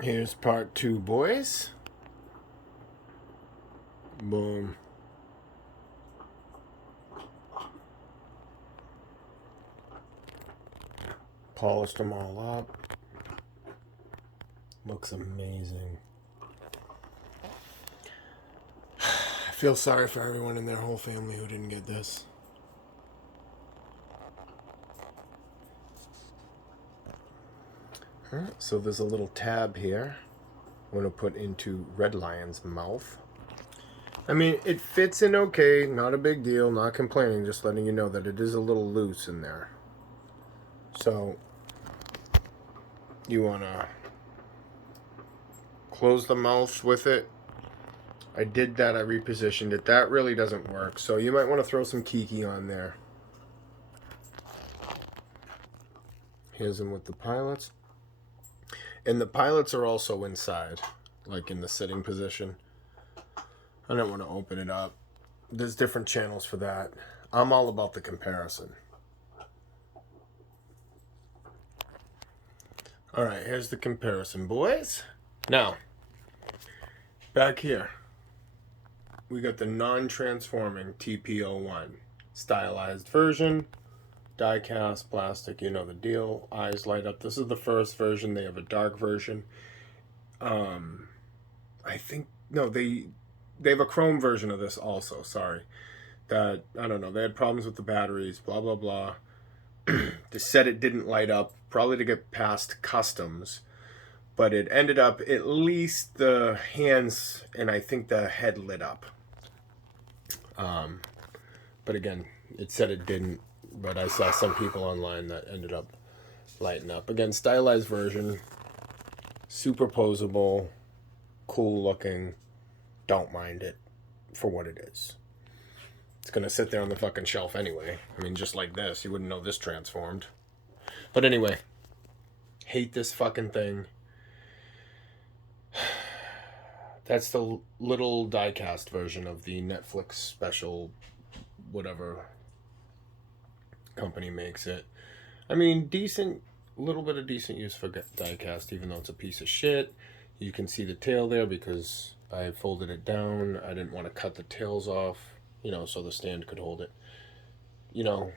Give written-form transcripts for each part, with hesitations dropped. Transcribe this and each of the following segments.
Here's part 2, boys. Boom. Polished them all up. Looks amazing. I feel sorry for everyone in their whole family who didn't get this. Alright, so there's a little tab here I'm going to put into Red Lion's mouth. I mean, it fits in okay, not a big deal, not complaining, just letting you know that it is a little loose in there. So, you want to close the mouth with it. I did that, I repositioned it. That really doesn't work, so you might want to throw some Kiki on there. Here's them with the pilots. And the pilots are also inside, like in the sitting position. I don't want to open it up. There's different channels for that. I'm all about the comparison. Alright, here's the comparison, boys. Now, back here, we got the non-transforming TP-01. Stylized version. Die-cast, plastic, you know the deal. Eyes light up. This is the first version. They have a dark version. I think, no, they have a chrome version of this also, sorry. That, I don't know, they had problems with the batteries, blah, blah, blah. They said it didn't light up, probably to get past customs. But it ended up, at least the hands and I think the head lit up. But again, it said it didn't. But I saw some people online that ended up lighting up. Again, stylized version. Superposable. Cool looking. Don't mind it for what it is. It's going to sit there on the fucking shelf anyway. I mean, just like this. You wouldn't know this transformed. But anyway. Hate this fucking thing. That's the little die-cast version of the Netflix special whatever company makes it. I mean, decent, little bit of decent use for die-cast, even though it's a piece of shit. You can see the tail there because I folded it down. I didn't want to cut the tails off, you know, so the stand could hold it. You know,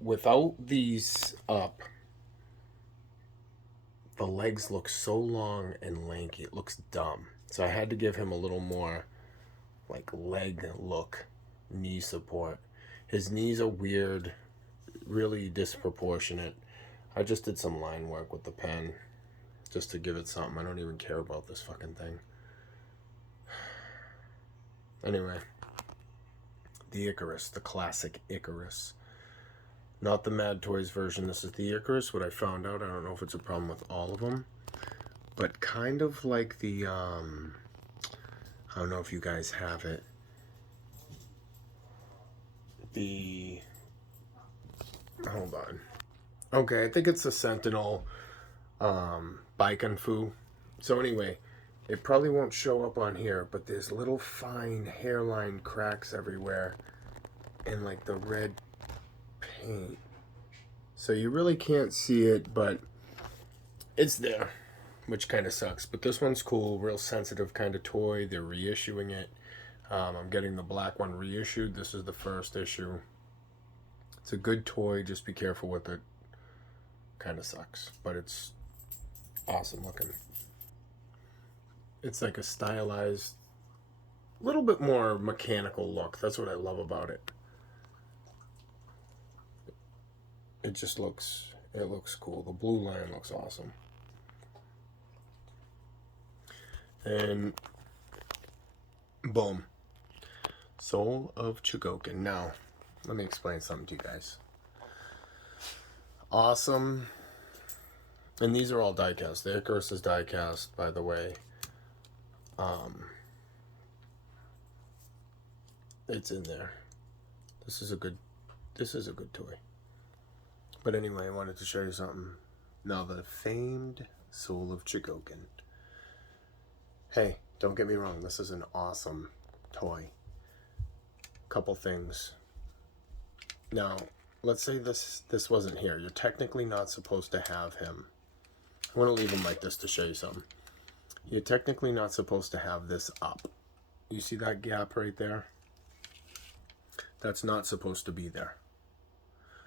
without these up, the legs look so long and lanky. It looks dumb. So I had to give him a little more, like, leg look, knee support. His knees are weird, really disproportionate. I just did some line work with the pen just to give it something. I don't even care about this fucking thing. Anyway, the Icarus, the classic Icarus. Not the Mad Toys version. This is the Icarus, what I found out. I don't know if it's a problem with all of them. But kind of like the, I don't know if you guys have it. The, hold on. Okay, I think it's the Sentinel Baiken Fu. So anyway, it probably won't show up on here, but there's little fine hairline cracks everywhere. And like the red paint. So you really can't see it, but it's there. Which kind of sucks. But this one's cool. Real sensitive kind of toy. They're reissuing it. I'm getting the black one reissued. This is the first issue. It's a good toy. Just be careful with it. Kind of sucks. But it's awesome looking. It's like a stylized, little bit more mechanical look. That's what I love about it. It just looks, it looks cool. The blue line looks awesome. And boom. Soul of Chugokin. Now, let me explain something to you guys. Awesome. And these are all die-cast. The Icarus is die-cast, by the way. It's in there. This is a good toy. But anyway, I wanted to show you something. Now, the famed Soul of Chigokin. Hey, don't get me wrong, this is an awesome toy. Couple things. Now, let's say this wasn't here. You're technically not supposed to have him I want to leave them like this to show you something. You're technically not supposed to have this up. You see that gap right there? That's not supposed to be there.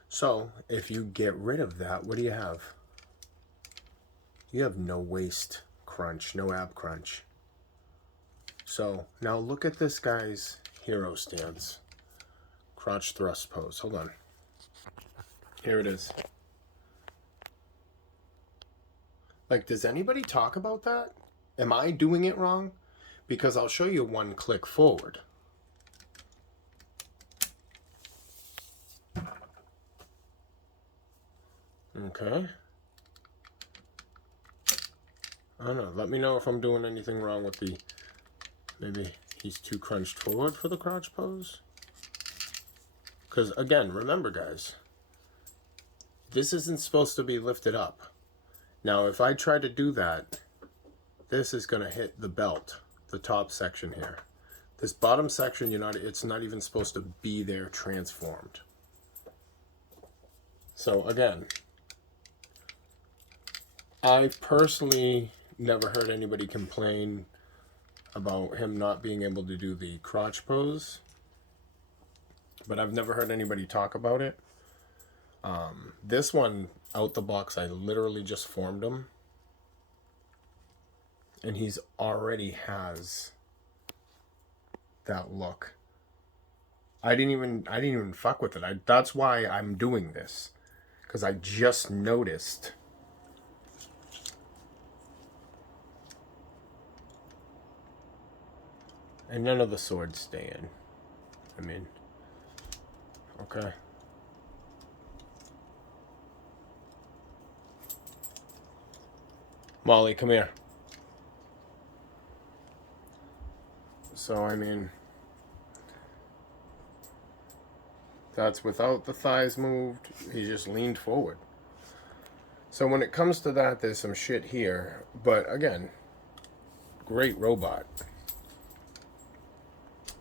So if you get rid of that, what do you have? You have no waist crunch, no ab crunch. So now look at this guy's hero stance. Crotch thrust pose. Hold on. Here it is. Like, does anybody talk about that? Am I doing it wrong? Because I'll show you one click forward. Okay. I don't know. Let me know if I'm doing anything wrong with the... Maybe he's too crunched forward for the crotch pose. Because, again, remember, guys, this isn't supposed to be lifted up. Now, if I try to do that, this is going to hit the belt, the top section here. This bottom section, it's not even supposed to be there transformed. So, again, I've personally never heard anybody complain about him not being able to do the crotch pose, but I've never heard anybody talk about it. This one, out the box, I literally just formed him, and he's already has that look. I didn't even fuck with it. That's why I'm doing this, because I just noticed. And none of the swords stay in. I mean, okay. Molly, come here. So, I mean, that's without the thighs moved. He just leaned forward. So when it comes to that, there's some shit here. But again, great robot.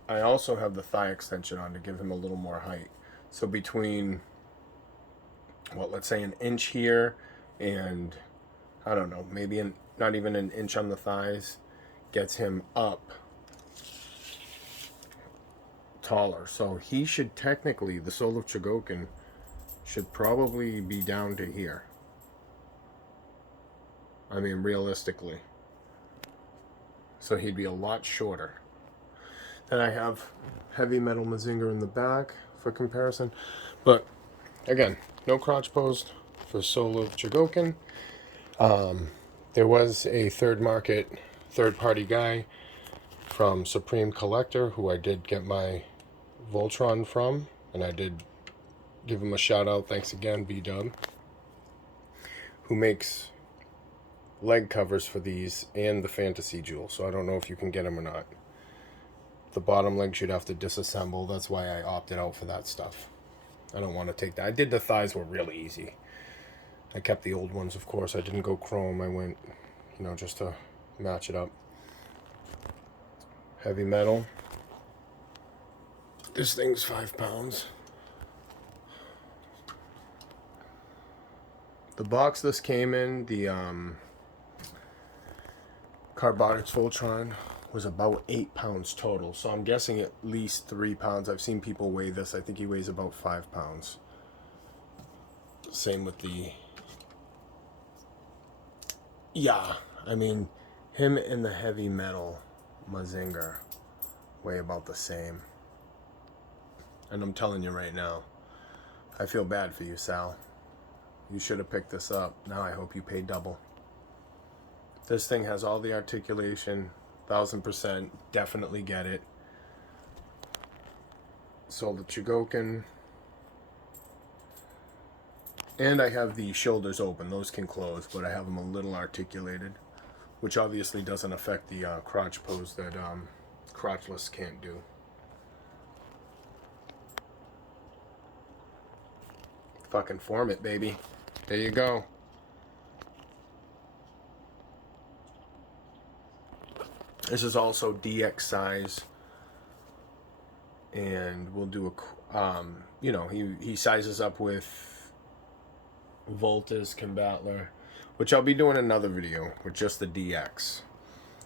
I also have the thigh extension on to give him a little more height. So between, well, let's say an inch here and, I don't know, maybe not even an inch on the thighs, gets him up taller. So he should technically, the soul of Chigokin should probably be down to here. I mean, realistically. So he'd be a lot shorter. Then I have heavy metal Mazinger in the back for comparison. But again, no crotch pose for soul of Chigokin. There was a third-party guy from Supreme Collector who I did get my Voltron from, and I did give him a shout out. Thanks again, B-Dub, who makes leg covers for these and the Fantasy Jewel. So I don't know if you can get them or not. The bottom legs you'd have to disassemble. That's why I opted out for that stuff. I don't want to take that. I did the thighs were really easy. I kept the old ones, of course. I didn't go chrome. I went, just to match it up. Heavy metal. This thing's 5 pounds. The box this came in, the Carbonics Voltron, was about 8 pounds total. So I'm guessing at least 3 pounds. I've seen people weigh this. I think he weighs about 5 pounds. Same with the... Yeah, I mean, him and the heavy metal Mazinger weigh about the same. And I'm telling you right now, I feel bad for you, Sal. You should have picked this up. Now I hope you pay double. This thing has all the articulation, 1000%. Definitely get it. So the Chigokin. And I have the shoulders open. Those can close, but I have them a little articulated, which obviously doesn't affect the crotch pose that crotchless can't do. Fucking form it, baby. There you go. This is also DX size, and we'll do a, he sizes up with Volta's Combatler, which I'll be doing another video with just the DX.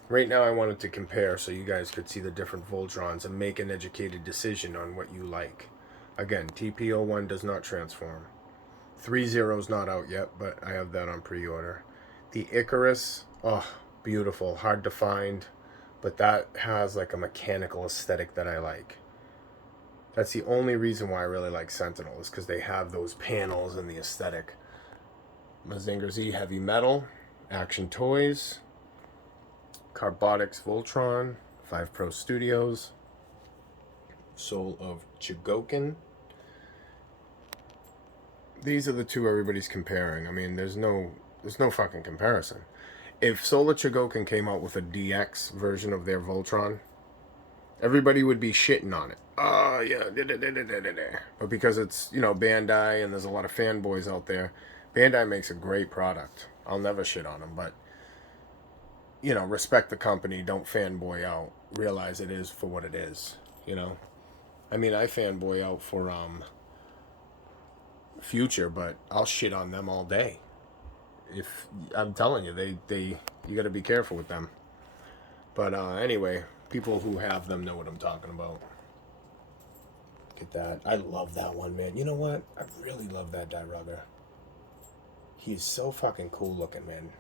Right now I wanted to compare so you guys could see the different Voltrons and make an educated decision on what you like. Again, TP01 does not transform. 3.0's not out yet, but I have that on pre-order. The Icarus, oh, beautiful, hard to find, but that has like a mechanical aesthetic that I like. That's the only reason why I really like Sentinel, is because they have those panels and the aesthetic. Mazinger Z Heavy Metal, Action Toys, Carbotics Voltron, 5 Pro Studios, Soul of Chigokin. These are the two everybody's comparing. I mean, there's no fucking comparison. If Solar Chigokin came out with a DX version of their Voltron, everybody would be shitting on it. Oh, yeah. But because it's, you know, Bandai and there's a lot of fanboys out there, Bandai makes a great product. I'll never shit on them, but, you know, respect the company. Don't fanboy out. Realize it is for what it is, you know? I mean, I fanboy out for, Future, but I'll shit on them all day. If I'm telling you, you got to be careful with them. But anyway, people who have them know what I'm talking about. Get that. I love that one, man. You know what? I really love that Die Rugger. He's so fucking cool looking, man.